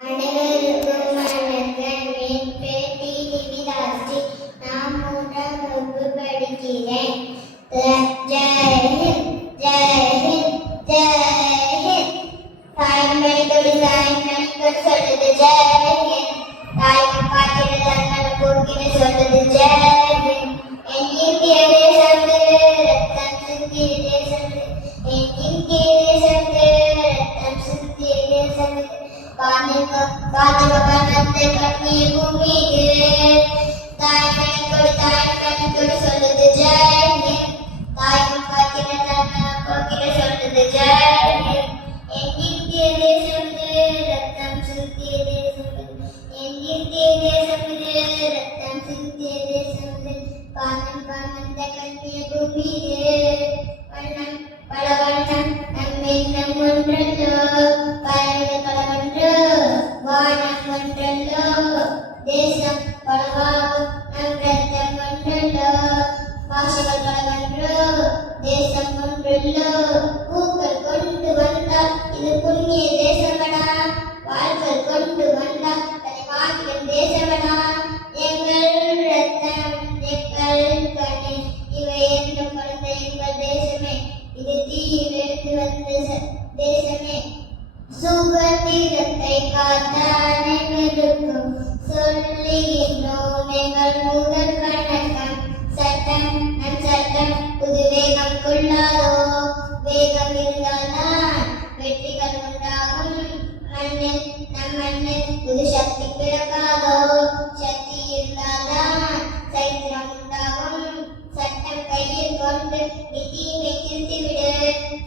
அனைவருக்கும் வணக்கம். என் பேர் டி. நிவிதாஸ்ரீ. நான் 3ஆம் வகுப்பு படிக்கிறேன். ஜெய் ஹிந்த், ஜெய் ஹிந்த், ஜெய் ஹிந்த். தாய்மொழி கொடி சொல்லுது ஜெய் ஹிந்த். தாய்க்கு பாக்கிற தன்னை போக்கிட சொல்லுது ஜெய் ஹிந்த். என் இந்திய தேசம் ரத்தம் சிந்திய தேசம், என் இந்திய தேசம் ரத்தம் சிந்திய தேசம். காஞ்சி கண்ணீர் பூமியே தாய்மொழி சொல்லுது ஜெய் ஹிந்த். தாய்க்கு பாக்கிற தன்னை போக்கிட சொல்லுது ஜெய் ஹிந்த். என் இந்திய தேசம் ரத்தம் சிந்திய தேசம், என் இந்திய தேசம் ரத்தம் சிந்திய தேசம். காலம் காமந்த கண்ணீர் பூமியே வண்ணம் பல வண்ணம் நம்மெண்ணம் ஒன்றல்லோ, பறவைகள் பலவன்றோ வானம் ஒன்றல்லோ, தேசம் பலவாகும் நம் ரத்தம் ஒன்றல்லோ, பாஷைகள் பலவன்றோ தேசம் ஒன்றல்லோ. பூக்கள் கொண்டு வந்தால் இது புண்ணிய தேசமடா, வாள்கள் கொண்டு வந்தால் அதை மாற்றிடும் தேசமடா. எங்கள் ரத்தம் எங்கள் கண்ணீர் இவை என்றும் படுத்த எங்கள் தேசமே, இது தீயில் எடுத்து வந்த தேசமே. சுதந்திரத்தை காத்த அனைவருக்கும் சொல்லுகின்றோம் எங்கள் முதல் வணக்கம். சட்டம் நம் சட்டம் புது வேகம் கொள்ளாதோ, வேகம் இருந்தால்தான் வெற்றிகள் உண்டாகும். மண்ணில் நம் மண்ணில் புது சக்தி பிறக்காதோ, சக்தி இருந்தால்தான் சரித்திரம் உண்டாகும். சட்டம் கையில் கொண்டு தீமை திருத்திவிடு,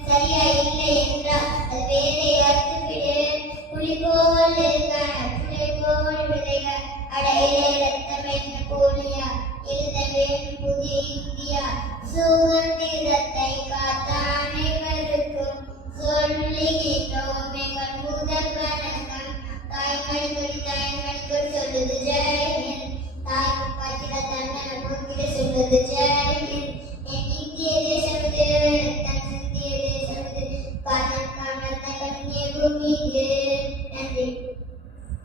சரியா இல்லை என்றால் அது வேலை அறுத்துவிடு. புலி போல் இருக்க புலி போல் விளைக, அடையிலே ரத்தம் என்ன போலியா எழுத வேண்டும் புதிய இந்தியா.